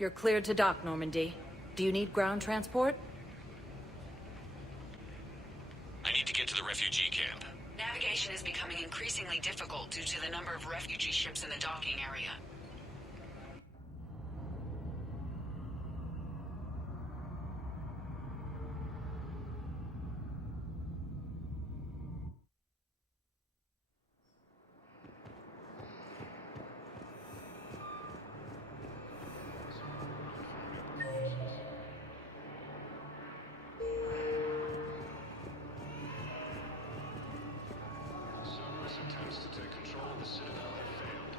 You're cleared to dock, Normandy. Do you need ground transport? I need to get to the refugee camp. Navigation is becoming increasingly difficult due to the number of refugee ships in the docking area. Attempts to take control of the Citadel have failed,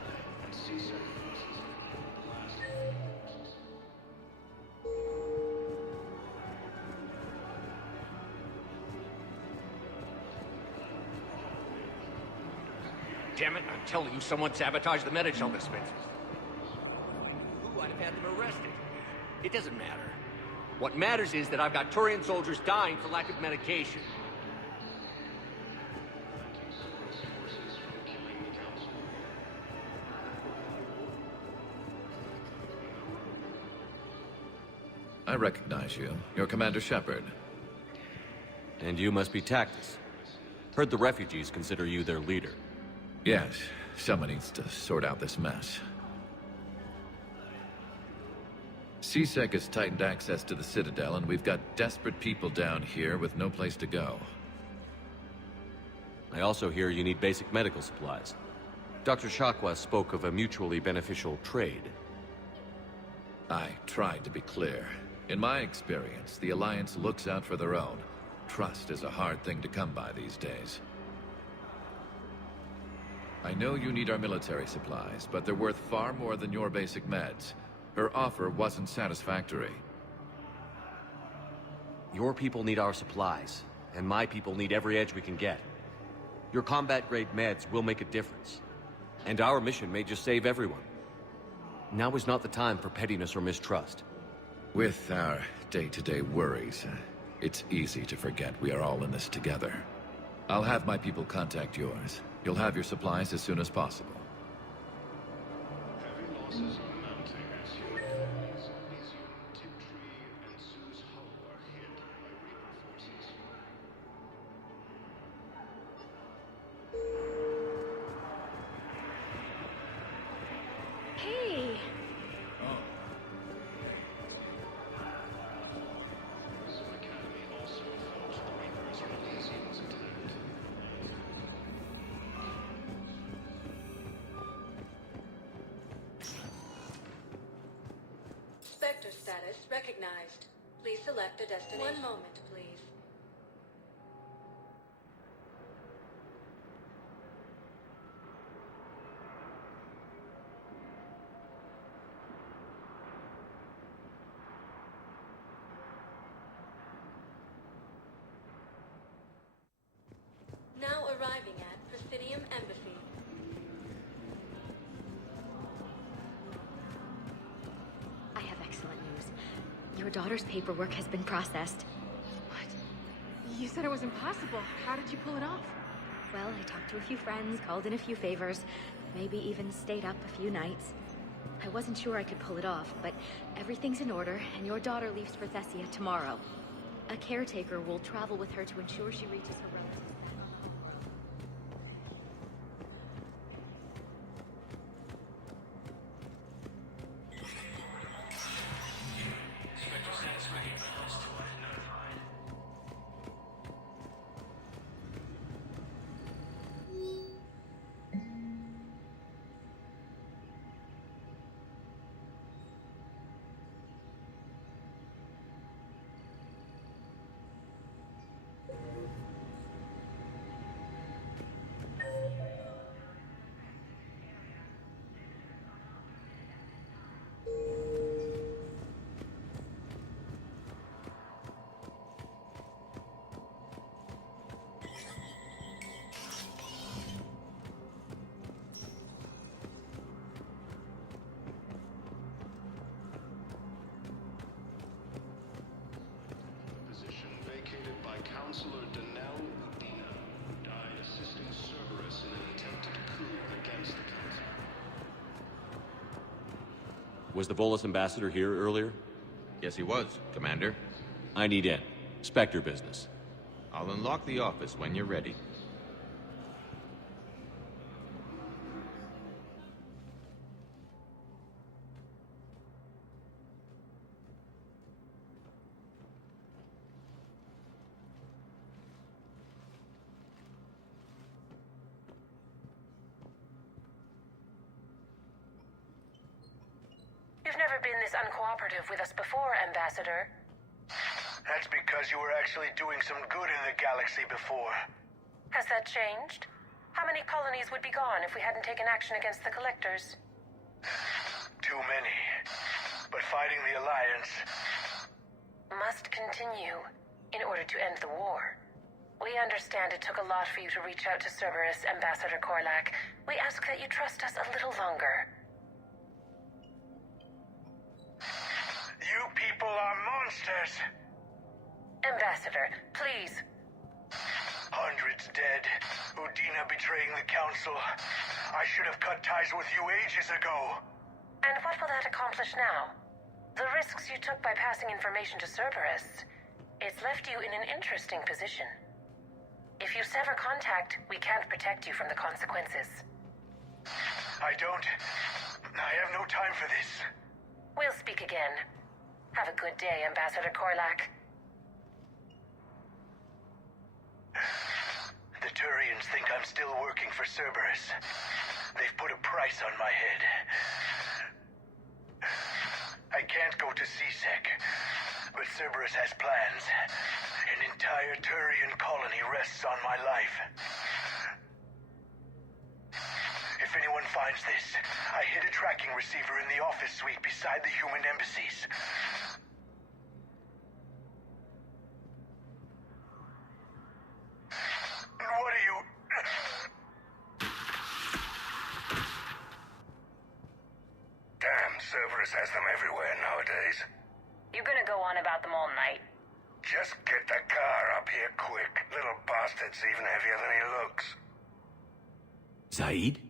and CSEC forces have been blasted. Damn it, I'm telling you, someone sabotaged the medical dispensers. Who might have had them arrested? It doesn't matter. What matters is that I've got Turian soldiers dying for lack of medication. I recognize you. You're Commander Shepard. And you must be Tactus. Heard the refugees consider you their leader. Yes, someone needs to sort out this mess. CSEC has tightened access to the Citadel, and we've got desperate people down here with no place to go. I also hear you need basic medical supplies. Dr. Shakwa spoke of a mutually beneficial trade. I tried to be clear. In my experience, the Alliance looks out for their own. Trust is a hard thing to come by these days. I know you need our military supplies, but they're worth far more than your basic meds. Her offer wasn't satisfactory. Your people need our supplies, and my people need every edge we can get. Your combat-grade meds will make a difference. And our mission may just save everyone. Now is not the time for pettiness or mistrust. With our day-to-day worries, it's easy to forget we are all in this together. I'll have my people contact yours. You'll have your supplies as soon as possible. Heavy losses are mounting as human families in Elysium, Intrigue, and Zoo's Hull are hit by Reaper forces. Hey! Presidium Academy also felt the Reapers on Elysium's attacked. Spectre status recognized. Please select a destination. One moment, please. Now arriving at Presidium Embassy. I have excellent news. Your daughter's paperwork has been processed. What? You said it was impossible. How did you pull it off? Well, I talked to a few friends, called in a few favors, maybe even stayed up a few nights. I wasn't sure I could pull it off, but everything's in order, and your daughter leaves for Thessia tomorrow. A caretaker will travel with her to ensure she reaches her relatives. Counselor Danelle Udina died assisting Cerberus in an attempted coup against the Council. Was the Volus ambassador here earlier? Yes, he was, Commander. I need in. Spectre business. I'll unlock the office when you're ready. You've never been this uncooperative with us before, Ambassador. That's because you were actually doing some good in the galaxy before. Has that changed? How many colonies would be gone if we hadn't taken action against the Collectors? Too many. But fighting the Alliance... must continue in order to end the war. We understand it took a lot for you to reach out to Cerberus, Ambassador Korlak. We ask that you trust us a little longer. You people are monsters! Ambassador, please. Hundreds dead. Udina betraying the Council. I should have cut ties with you ages ago. And what will that accomplish now? The risks you took by passing information to Cerberus, it's left you in an interesting position. If you sever contact, we can't protect you from the consequences. I have no time for this. We'll speak again. Have a good day, Ambassador Korlak. The Turians think I'm still working for Cerberus. They've put a price on my head. I can't go to CSEC, but Cerberus has plans. An entire Turian colony rests on my life. If anyone finds this, I hid a tracking receiver in the office suite beside the human embassies. What are you... Damn, Cerberus has them everywhere nowadays. You gonna go on about them all night? Just get the car up here quick. Little bastard's even heavier than he looks. Zaid?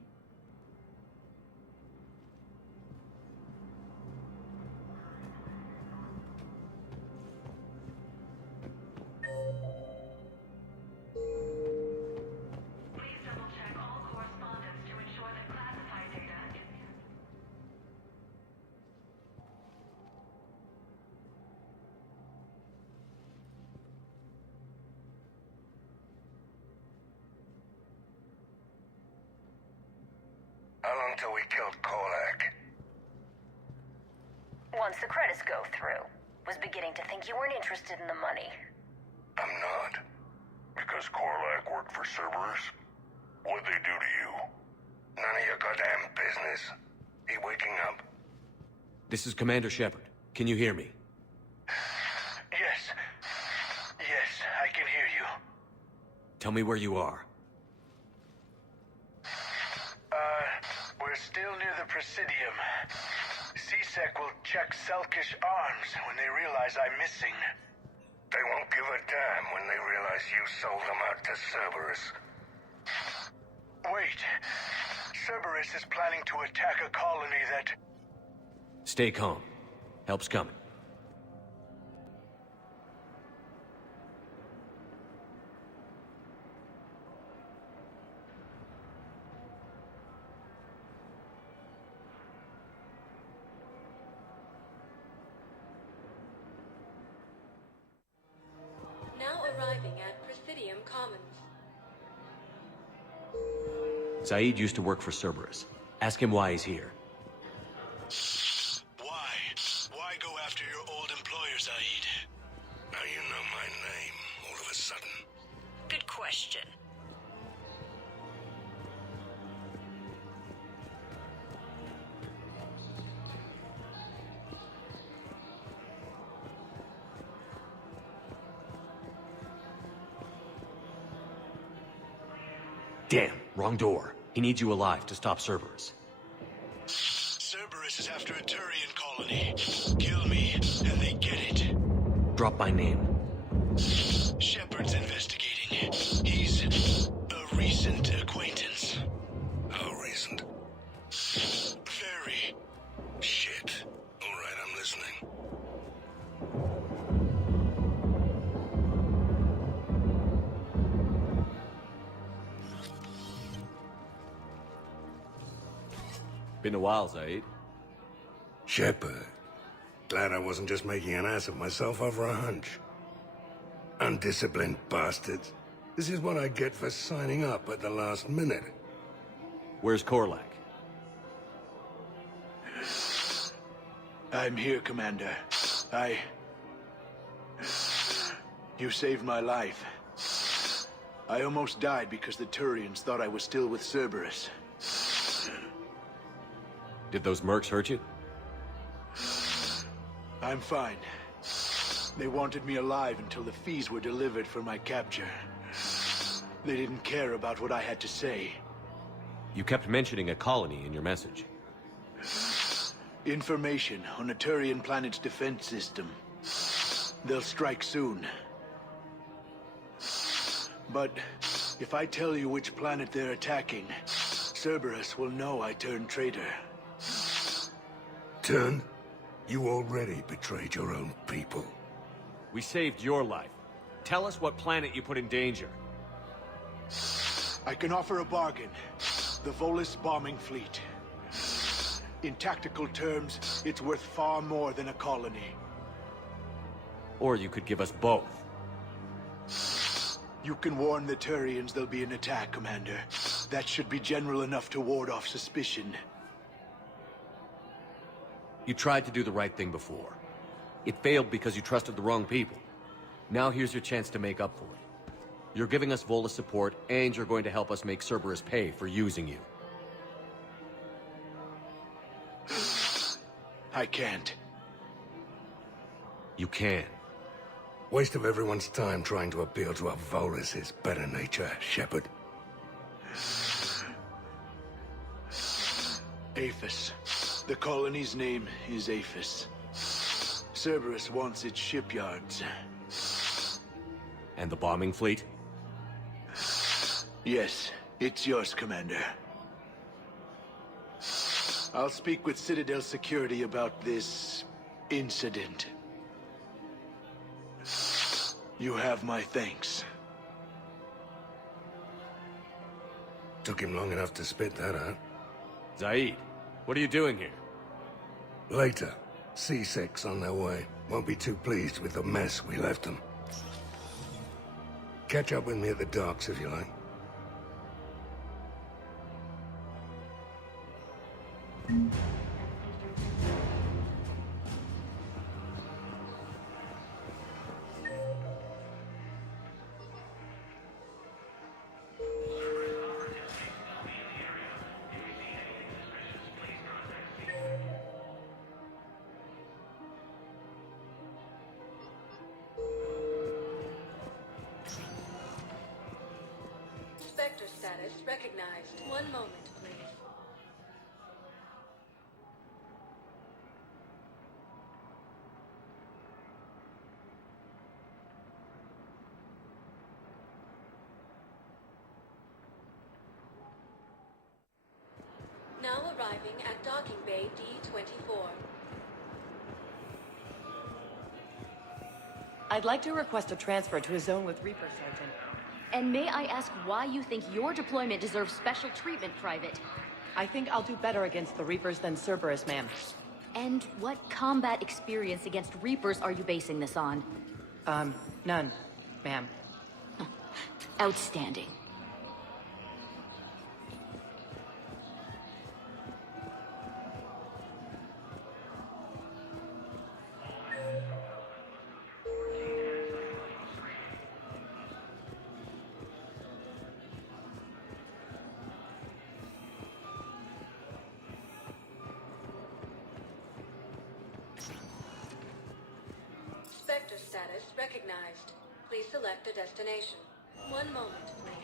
Please double-check all correspondence to ensure that classified data is... How long till we killed Korlak? Once the credits go through. Was beginning to think you weren't interested in the money. I'm not. Because Korlak worked for Cerberus? What'd they do to you? None of your goddamn business. He waking up? This is Commander Shepard. Can you hear me? Yes. Yes, I can hear you. Tell me where you are. We're still near the Presidium. CSEC will check Selkish arms when they realize I'm missing. They won't give a damn when they realize you sold them out to Cerberus. Wait. Cerberus is planning to attack a colony that... Stay calm. Help's coming. Now arriving at Presidium Commons. Zaid used to work for Cerberus. Ask him why he's here. Why? Why go after your old employer, Zaid? Now you know my name, all of a sudden. Good question. Damn, wrong door. He needs you alive to stop Cerberus. Cerberus is after a Turian colony. Kill me, and they get it. Drop my name. Shepard's investigating. He's a recent acquaintance. How recent? Very. Shit. Been a while, Zaid. Shepard. Glad I wasn't just making an ass of myself over a hunch. Undisciplined bastards. This is what I get for signing up at the last minute. Where's Korlak? I'm here, Commander. You saved my life. I almost died because the Turians thought I was still with Cerberus. Did those mercs hurt you? I'm fine. They wanted me alive until the fees were delivered for my capture. They didn't care about what I had to say. You kept mentioning a colony in your message. Information on a Turian planet's defense system. They'll strike soon. But if I tell you which planet they're attacking, Cerberus will know I turned traitor. Turned? You already betrayed your own people. We saved your life. Tell us what planet you put in danger. I can offer a bargain. The Volus bombing fleet. In tactical terms, it's worth far more than a colony. Or you could give us both. You can warn the Turians there'll be an attack, Commander. That should be general enough to ward off suspicion. You tried to do the right thing before. It failed because you trusted the wrong people. Now here's your chance to make up for it. You're giving us Volus support, and you're going to help us make Cerberus pay for using you. I can't. You can. Waste of everyone's time trying to appeal to a Volus' better nature, Shepard. Aphis. The colony's name is Aphis. Cerberus wants its shipyards. And the bombing fleet? Yes, it's yours, Commander. I'll speak with Citadel security about this incident. You have my thanks. Took him long enough to spit that out. Zaid, what are you doing here? Later. C6 on their way. Won't be too pleased with the mess we left them. Catch up with me at the docks if you like. Spectre status recognized. 1 moment, please. Now arriving at docking bay D-24. I'd like to request a transfer to a zone with Reaper, Sergeant. And may I ask why you think your deployment deserves special treatment, Private? I think I'll do better against the Reapers than Cerberus, ma'am. And what combat experience against Reapers are you basing this on? None, ma'am. Outstanding. Spectre status recognized. Please select a destination. 1 moment, please.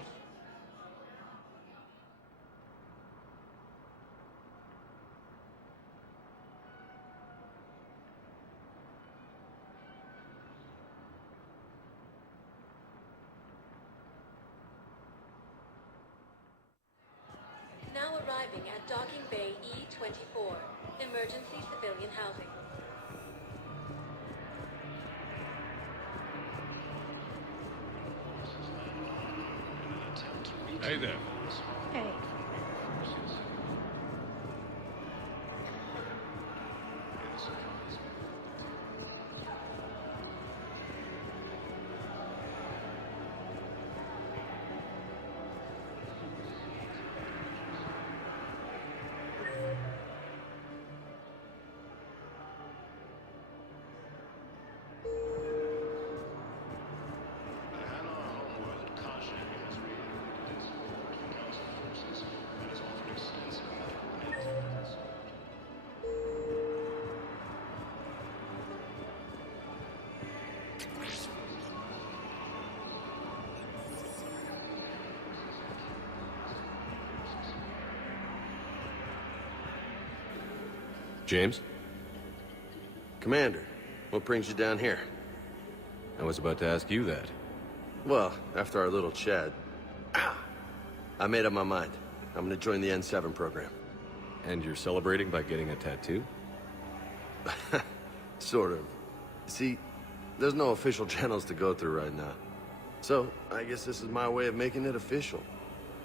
Now arriving at docking bay E-24. Emergency civilian housing. Hey there. Hey. James? Commander, what brings you down here? I was about to ask you that. Well, after our little chat, I made up my mind. I'm gonna join the N7 program. And you're celebrating by getting a tattoo? Sort of. See, there's no official channels to go through right now. So, I guess this is my way of making it official.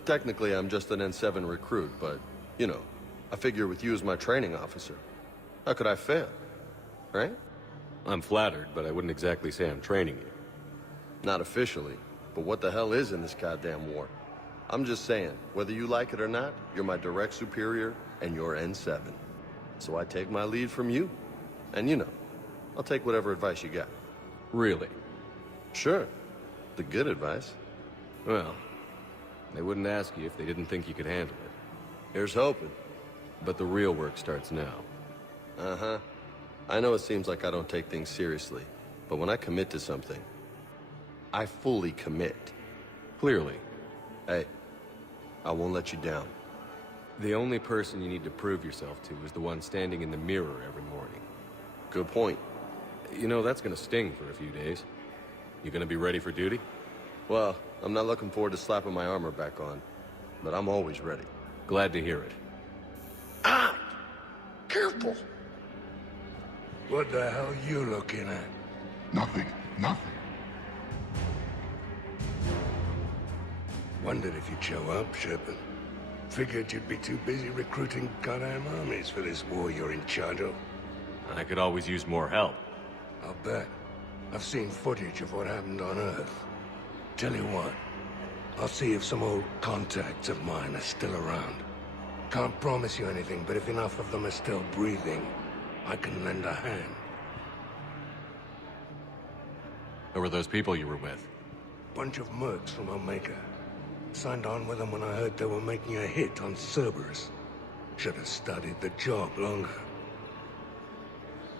Technically, I'm just an N7 recruit, but, you know, I figure with you as my training officer, how could I fail? Right? I'm flattered, but I wouldn't exactly say I'm training you. Not officially, but what the hell is in this goddamn war? I'm just saying, whether you like it or not, you're my direct superior, and you're N7. So I take my lead from you. And you know, I'll take whatever advice you got. Really? Sure. The good advice. Well, they wouldn't ask you if they didn't think you could handle it. Here's hoping. But the real work starts now. Uh-huh. I know it seems like I don't take things seriously, but when I commit to something, I fully commit. Clearly. Hey, I won't let you down. The only person you need to prove yourself to is the one standing in the mirror every morning. Good point. You know, that's gonna sting for a few days. You gonna be ready for duty? Well, I'm not looking forward to slapping my armor back on, but I'm always ready. Glad to hear it. Ah! Careful! What the hell are you looking at? Nothing. Nothing. Wondered if you'd show up, Shepard. Figured you'd be too busy recruiting goddamn armies for this war you're in charge of. I could always use more help. I'll bet. I've seen footage of what happened on Earth. Tell you what, I'll see if some old contacts of mine are still around. Can't promise you anything, but if enough of them are still breathing, I can lend a hand. Who were those people you were with? Bunch of mercs from Omega. Signed on with them when I heard they were making a hit on Cerberus. Should have studied the job longer.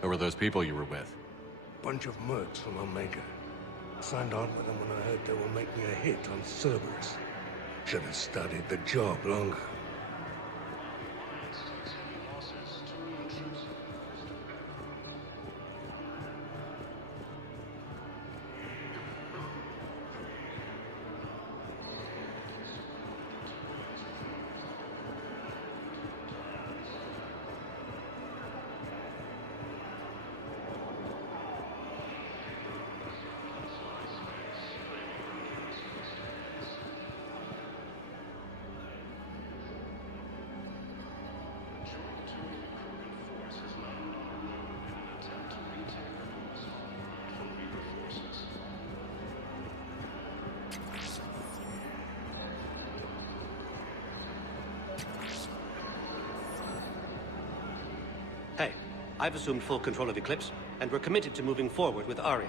Who were those people you were with? Bunch of mercs from Omega. Signed on with them when I heard they were making a hit on Cerberus. Should have studied the job longer. Hey, I've assumed full control of Eclipse, and we're committed to moving forward with Aria.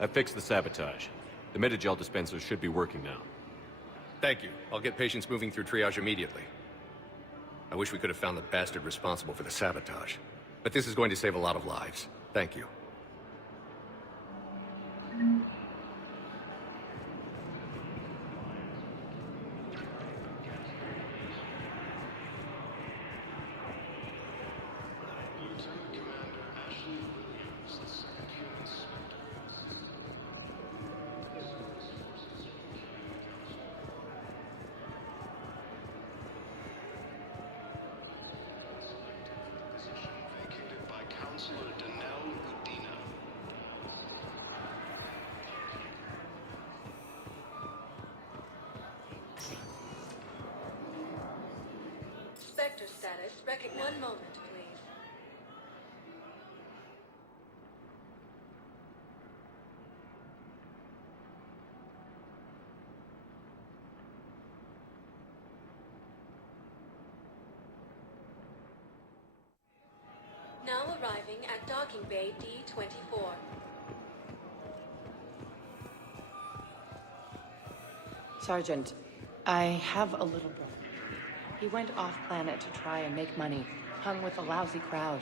I fixed the sabotage. The Metagel dispensers should be working now. Thank you. I'll get patients moving through triage immediately. I wish we could have found the bastard responsible for the sabotage. But this is going to save a lot of lives. Thank you. Spectre status. One moment, please. Now arriving at docking bay D-24. Sergeant, I have a little brother. He went off-planet to try and make money, hung with a lousy crowd.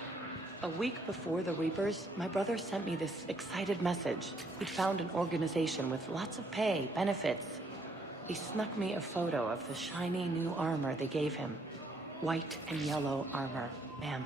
A week before the Reapers, my brother sent me this excited message. He'd found an organization with lots of pay, benefits. He snuck me a photo of the shiny new armor they gave him. White and yellow armor, ma'am.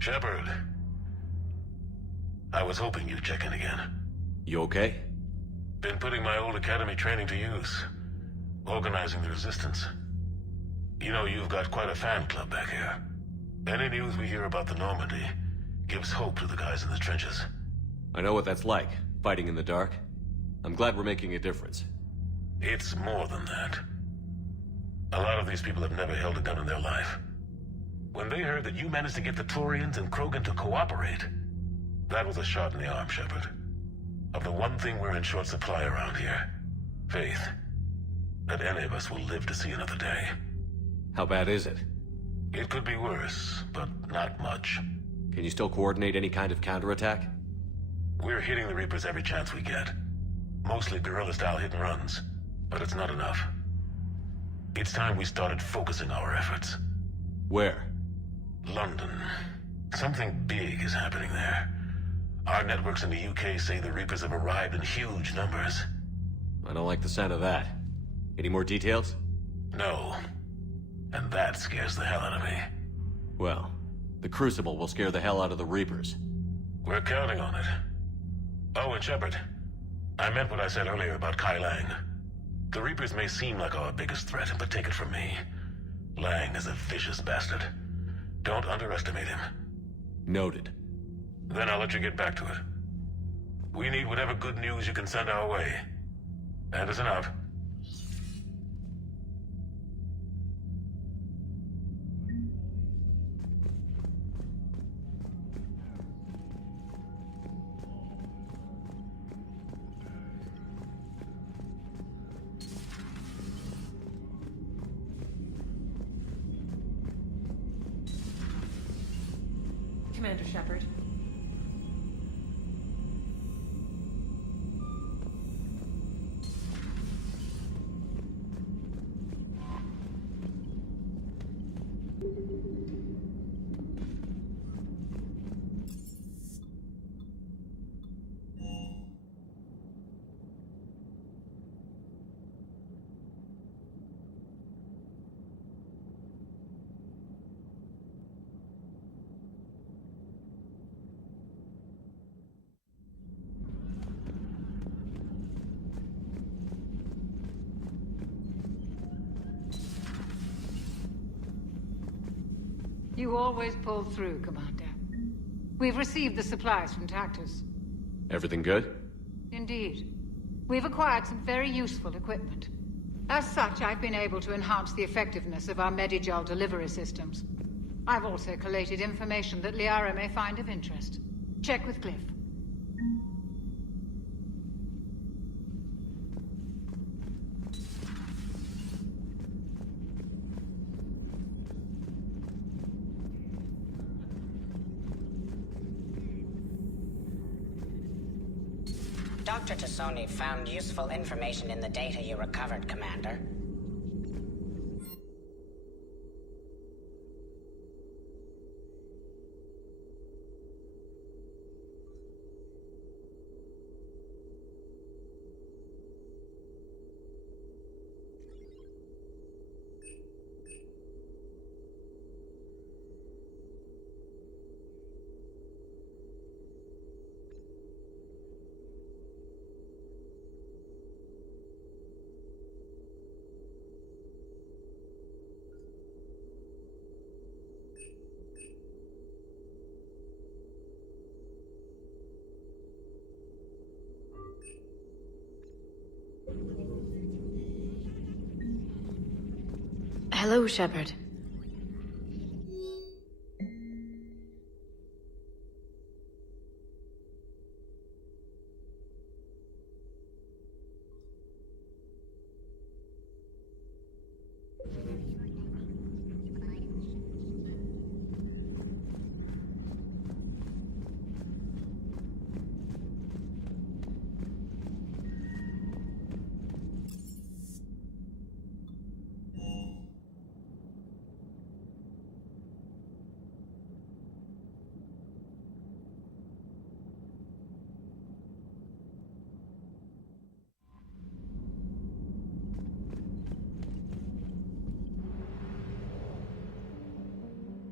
Shepard. I was hoping you'd check in again. You okay? Been putting my old academy training to use. Organizing the resistance. You know, you've got quite a fan club back here. Any news we hear about the Normandy gives hope to the guys in the trenches. I know what that's like, fighting in the dark. I'm glad we're making a difference. It's more than that. A lot of these people have never held a gun in their life. When they heard that you managed to get the Turians and Krogan to cooperate, that was a shot in the arm, Shepard. Of the one thing we're in short supply around here. Faith. That any of us will live to see another day. How bad is it? It could be worse, but not much. Can you still coordinate any kind of counterattack? We're hitting the Reapers every chance we get. Mostly guerrilla-style hit-and-runs, but it's not enough. It's time we started focusing our efforts. Where? London. Something big is happening there. Our networks in the UK say the Reapers have arrived in huge numbers. I don't like the sound of that. Any more details? No. And that scares the hell out of me. Well, the Crucible will scare the hell out of the Reapers. We're counting on it. Oh, and Shepard, I meant what I said earlier about Kai Lang. The Reapers may seem like our biggest threat, but take it from me. Lang is a vicious bastard. Don't underestimate him. Noted. Then I'll let you get back to it. We need whatever good news you can send our way. Anderson out. Commander Shepard. You always pull through, Commander. We've received the supplies from Tactus. Everything good? Indeed. We've acquired some very useful equipment. As such, I've been able to enhance the effectiveness of our Medigel delivery systems. I've also collated information that Liara may find of interest. Check with Cliff. Dr. Tassoni found useful information in the data you recovered, Commander. Hello, Shepard.